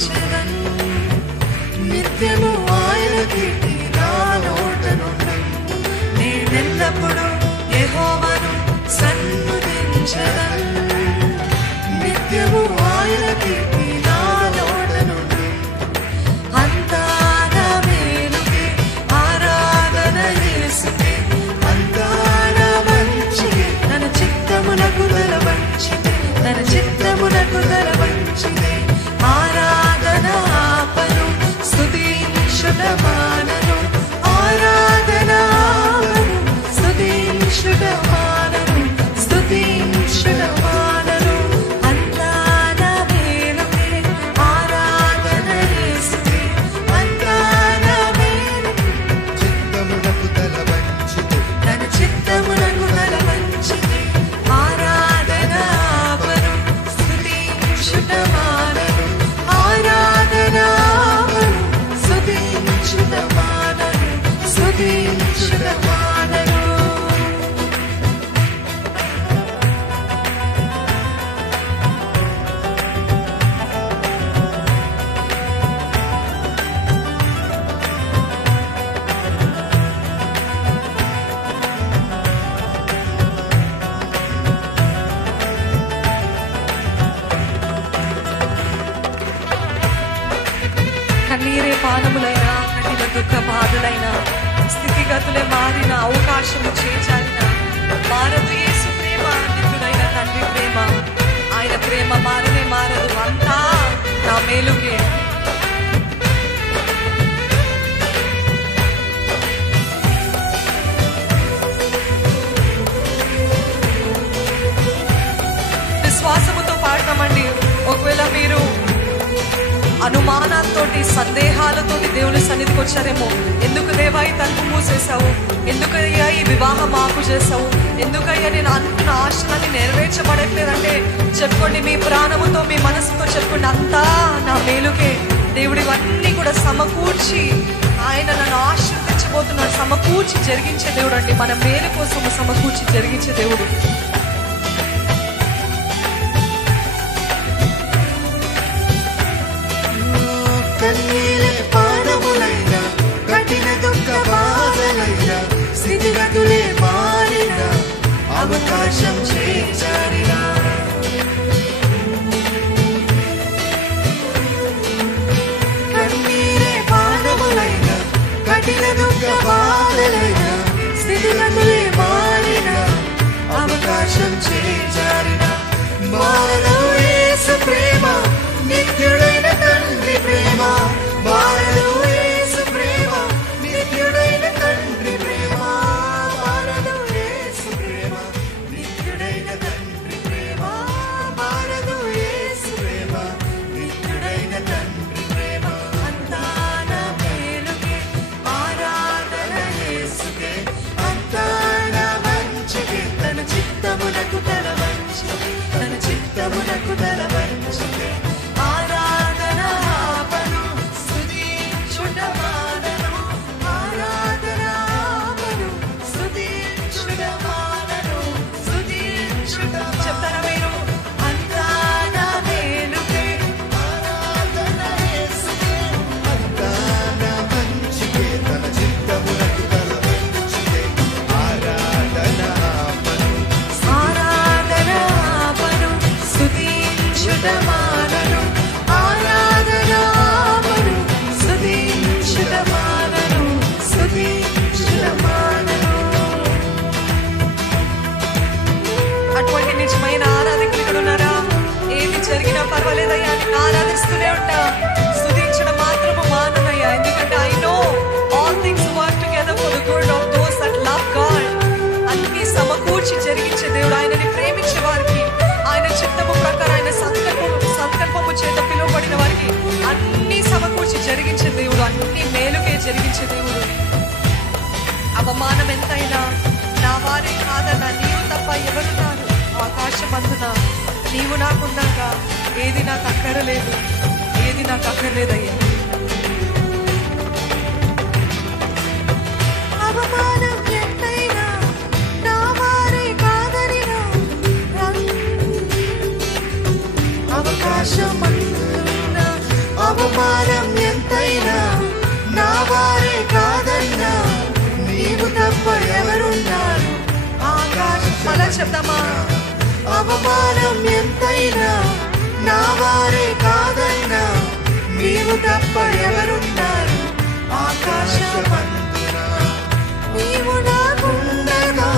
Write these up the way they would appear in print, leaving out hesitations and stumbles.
స్తుతించెదన్ నిత్యము ఆయన కీర్తి నా నోట నుండి నేనెల్లప్పుడూ యెహోవాను సన్నుతించెదన్ నిత్యము ఆయన కీర్తి నా నోట నుండి అంతా నా మేలుకే ఆరాధన యేసుకే అంతా నా మంచికే తన చిత్తమునకు తల వంచితే తన చిత్తమునకు తల వంచితే ఆరాధన ఆపను స్తుతించుట మానను ఆరాధన ఆపను స్తుతించుట మానను స్తుతించుట మానను అంతా నా మేలుకే ఆరాధన యేసుకే అంతా నా మేలుకే చిత్తమునకు తల వంచితే తన చిత్తమునకు తల వంచితే ఆరాధన ఆపను స్తుతించుట మానను ఆరాధన ఆపను స్తుతించుట మానను స్తుతించుట మానను కన్నీరే పానములైన కఠిన దుఃఖ బాధలైన స్థితిగతులే మారిన అవకాశము చేజారిన మారదు యేసు ప్రేమ నిత్యుడైన తండ్రి ప్రేమ ఆయన ప్రేమ మారనే మారదు అంతా నా మేలుకే విశ్వాసముతో పాడతామండి. ఒకవేళ మీరు అనుమానాలతో సందేహాలతో దేవుని సన్నిధికి వచ్చారేమో, ఎందుకు దేవా ఈ తలుపు మూసేశావు, ఎందుకయ్యా ఈ వివాహం ఆపు చేశావు, ఎందుకయ్యా నేను అనుకున్న ఆశలన్నీ నెరవేర్చబడట్లేదంటే చెప్పుకోండి, మీ ప్రాణముతో మీ మనసుతో చెప్పుకోండి, అంతా నా మేలుకే. దేవుడు ఇవన్నీ కూడా సమకూర్చి ఆయన నన్ను ఆశీర్వదించబోతున్నాడు. సమకూర్చి జరిగించే దేవుడు అండి, మన మేలు కోసం సమకూర్చి జరిగించే దేవుడు. కన్నీరే పానములైన కఠిన దుఃఖ బాధలైన స్థితిగతులే మారిన అవకాశం చేజారిన కన్నీరే పానములైన కఠిన దుఃఖ బాధలైన స్థితిగతులే మారిన అవకాశం చేజారిన మారదు యేసు ప్రేమ నిత్యుడైన తండ్రి ప్రేమ మారదు యేసు ప్రేమ నిత్యుడైన తండ్రి ప్రేమ మారదు యేసు ప్రేమ నిత్యుడైన తండ్రి ప్రేమ మారదు యేసు ప్రేమ నిత్యుడైన తండ్రి ప్రేమ అంతా నా మేలుకే ఆరాధన యేసుకే, అంతా నా మంచికే తన చిత్తమునకు తల వంచితే తన చిత్తమునకు తల వంచితే ఆరాధన ఆపను స్తుతించుట మానను ఆరాధన ఆపను స్తుతించుట మానను స్తుతించుట. చెప్తారా మీరు? అంతా నా మేలుకే ఆరాధన యేసుకే అంతా నా మంచికే తన చిత్తమునకు తల వంచితే ఆరాధన ఆపను ఆరాధన ఆపను స్తుతించుట మానను ఆరాధన ఆపను స్తుతించుట మానను స్తుతించుట మానను. అటువంటి నిజమైన ఆరాధకులు ఇక్కడ ఉన్నారా? ఏది జరిగినా పర్వాలేదయ్యా, నేను ఆరాధిస్తూనే ఉంటా, స్తుతించడం మాత్రము మాననయ్యా, ఎందుకంటే I know all things work together for the good of those that love God. అన్ని సమకూర్చి జరిగించే దేవుడు, ఆయనని ప్రేమించే వారికి, ఆయన చిత్తము ప్రకారం, ఆయన సంకల్పము చేత పిలువబడిన వారికి అన్ని సమకూర్చి జరిగించే దేవుడు, అన్ని మేలుకే జరిగించే దేవుడు. అవమానం ఎంతైనా నా వారే కాదన్న నీవు తప్ప ఎవరున్నారు ఆకాశమందున, నీవు నాకున్నాక ఏది నాకు అక్కరలేదు, ఏది నాకు అక్కర్లేదయ్యా. అవమానం ఎంతైనా నా వారే కాదనినా అవకాశమందున అవమానం ఎంతైనా నా వారే కాదన్నా నీవు తప్ప ఎవరున్నారు ఆకాశం అలా చెప్తామా అవమానం ఎంతైనా నా వారే కాదన్నా నీవు తప్ప ఎవరున్నారు ఆకాశమందున నీవు నాకుండగా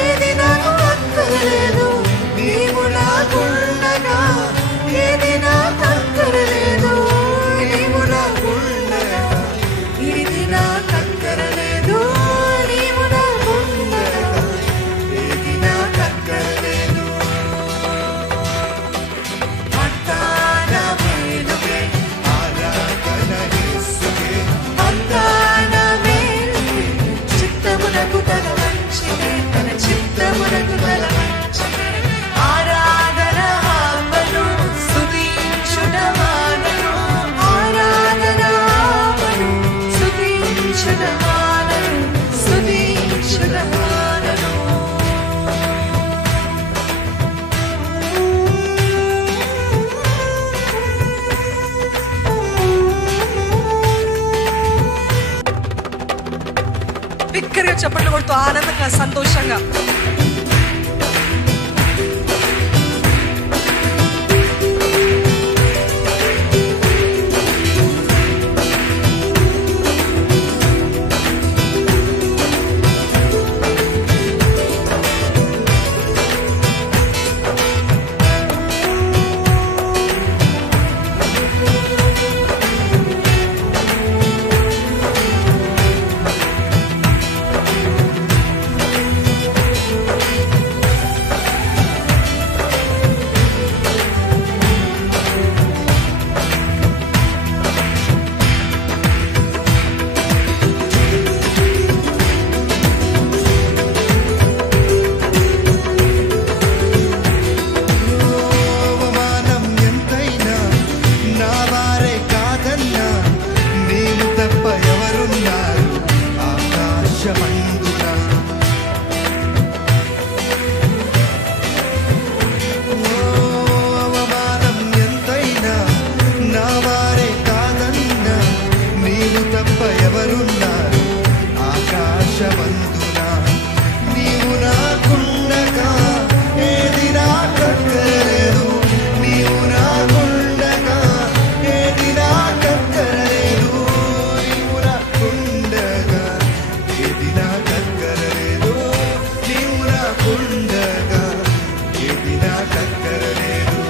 ఏది నాకు అక్కరలేదు నీవు నాకుండగా ఏది నాకు అక్కరలేదు నీవు నాకుండగా ఏది నాకు అక్కరలేదు నీవు నాకుండగా ఏది నాకు అక్కరలేదు అంతా నా మేలుకే ఆరాధన యేసుకే అంతా నా మేలుకే చిత్తమునకు తన మంచిదే తన చిత్తమునకు తన మంచిదే ఆరాధన ఆపను స్తుతించుట మానను ఆరాధన ఆపను స్తుతించుట మానను స్తుతించుట మానను బిక్కరగా చప్పట్లు కొడుతూ ఆనందంగా సంతోషంగా అవమానం ఎంతైనా నా వారే కాదన్నా నీవు తప్ప ఎవరున్నారు ఆకాశమందున అవమానం ఎంతైనా నా వారే కాదన్నా నీవు తప్ప ఎవరున్నారు ఆకాశమందున నీవు నాకుండగా ఏది నాకక్కరలేదు నీవు నాకుండగా ఏది నాకక్కరలేదు నీవు నాకుండగా ఏది నాకక్కరలేదు నీవు నాకుండగా ఏది నాకక్కరలేదు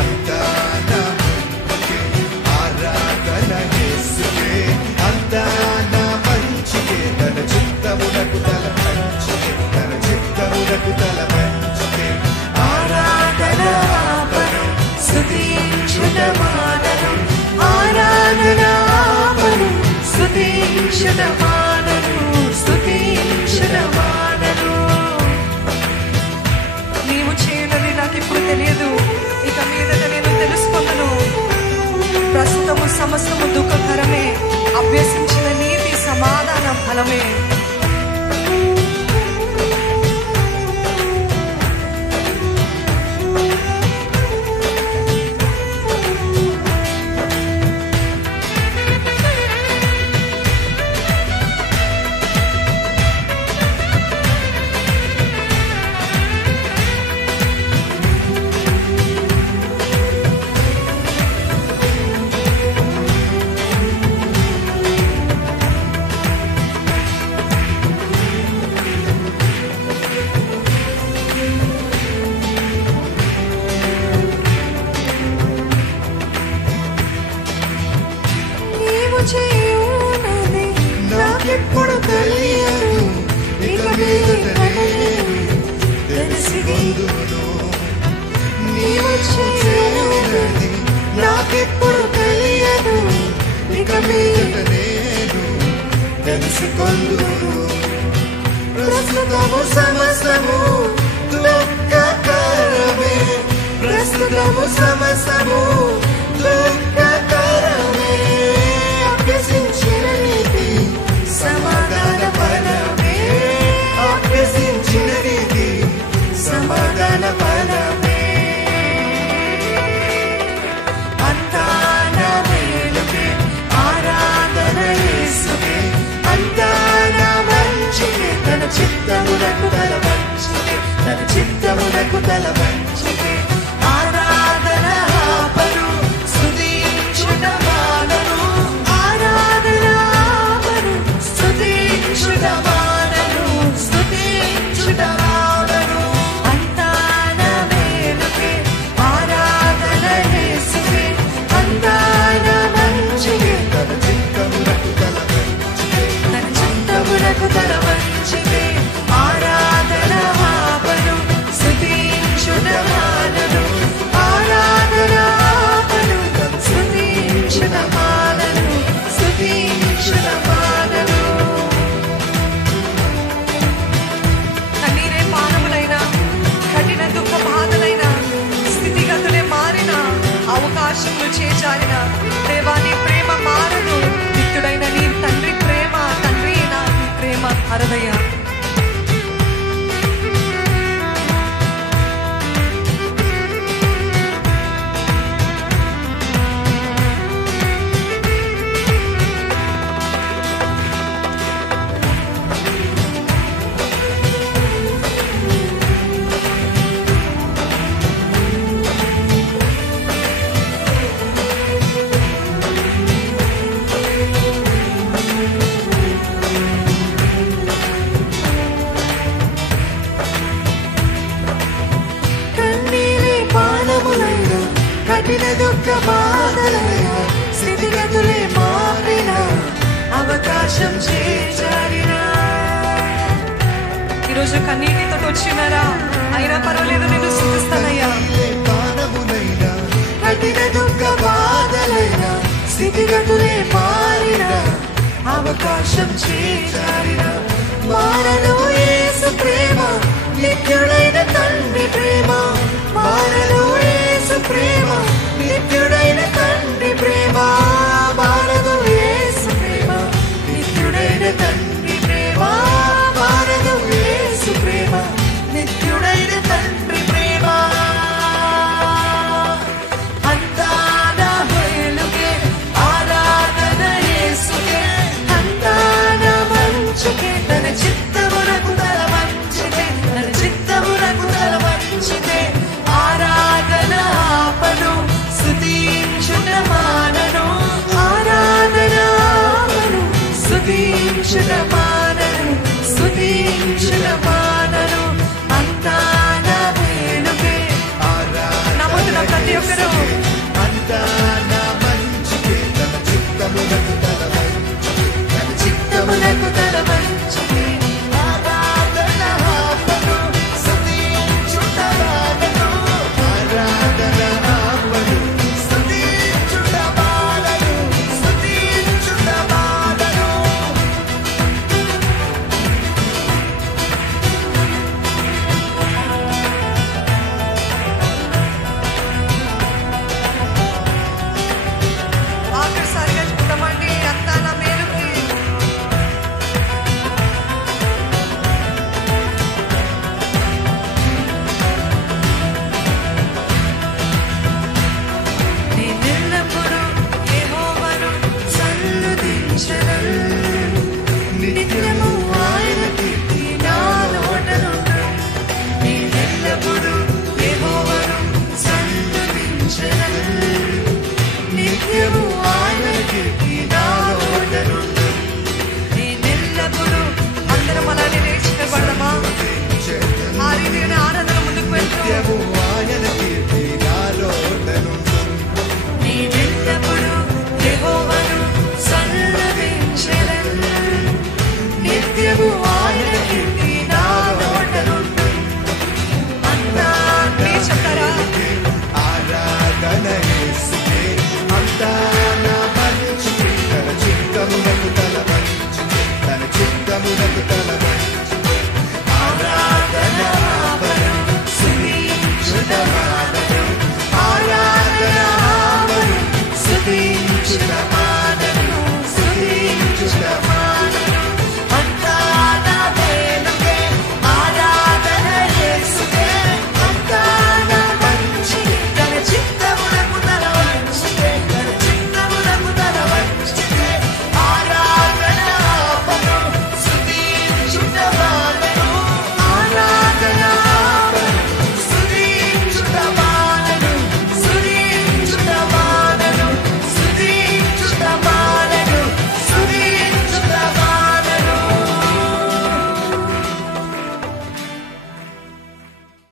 అంతా నా మంచికే ఆరాధన యేసుకే అంతా నా మంచికే తన చిత్తమునకు తల మంచికే తన చిత్తమునకు తల మంచికే ఆరాధన ఆపను స్తుతించుట మానను ఆరాధన ఆపను స్తుతించుట మానను స్తుతించుట మానను నీవు చేయనది నాకు ఇప్పుడు తెలియదు ఇక మీదట నేను తెలుసుకున్నాను ప్రస్తుతము సమస్తము దుఃఖకరమే అభ్యసించిన నీతి సమాధాన ఫలమే నీవు చేయునది నాకెప్పుడు తెలియదు ఇక మీదట నేను తెలుసుకొందును నీవు చేయునది నాకెప్పుడు తెలియదు ఇక మీదట నేను తెలుసుకొందును ప్రస్తుతము సమస్తము దుఃఖకరమే ప్రస్తుతము సమస్తము దుఃఖకరమే అభ్యసించిన నీతి సమాధాన ఫలమే అభ్యసించిన నీతి సమాధాన ఫలమే చిత్తమునకు తల వంచితే తన చిత్తమునకు తల వంచితే ఆరాధన ఆపను స్తుతించుట మానను ఆరాధన ఆపను స్తుతించుట మానను స్తుతించుట మానను అంతా నా మేలుకే ఆరాధన యేసుకే అంతా నా మంచికే తన చిత్తమునకు తల వంచితే తన చిత్తమునకు తల వంచితే ఆరాధన ఆపను స్తుతించుట మానను ఆరాధన ఆపను స్తుతించుట మానను స్తుతించుట మానను కన్నీరే పానములైనా కఠిన దుఃఖ బాధలైన స్థితిగతులే మారిన అవకాశములు చేజారిన దేవా నీ ప్రేమ మారదు నిత్యుడైన నీ తండ్రి ప్రేమ తండ్రి అయిన నీ ప్రేమ అరదయ్యా కన్నీరే పానములైన కఠిన దుఃఖ బాధలైన స్థితిగతులే మారిన అవకాశం చేజారిన ఈరోజు కన్నీటితో వచ్చినారా అయినా పర్వాలేదు నేను స్తుతిస్తానయ్యా పానములైన కఠిన దుఃఖ బాధలైన స్థితిగతులే మారిన అవకాశం చేజారిన మారను యేసు ప్రేమ నిత్యుడైన తండ్రి ప్రేమ మారను యేసు ప్రేమ నిత్యుడైన తండ్రి ప్రేమ మారను యేసు ప్రేమ నిత్యుడైన తండ్రి ప్రేమ మారను యేసు ప్రేమ నిత్యుడైన తండ్రి ప్రేమ అంతా నా మేలుకే ఆరాధన యేసుకే అంతా నా మంచికే తన చిత్తమునకు తల వంచితే తన చిత్తమునకు తల వంచితే ఆరాధన ఆపను స్తుతించుట మానను ఆరాధన ఆపను స్తుతించుట మానను స్తుతించుట మానను అంతా నా మేలుకే నమ్ముతున్న ప్రతి ఒక్కరూ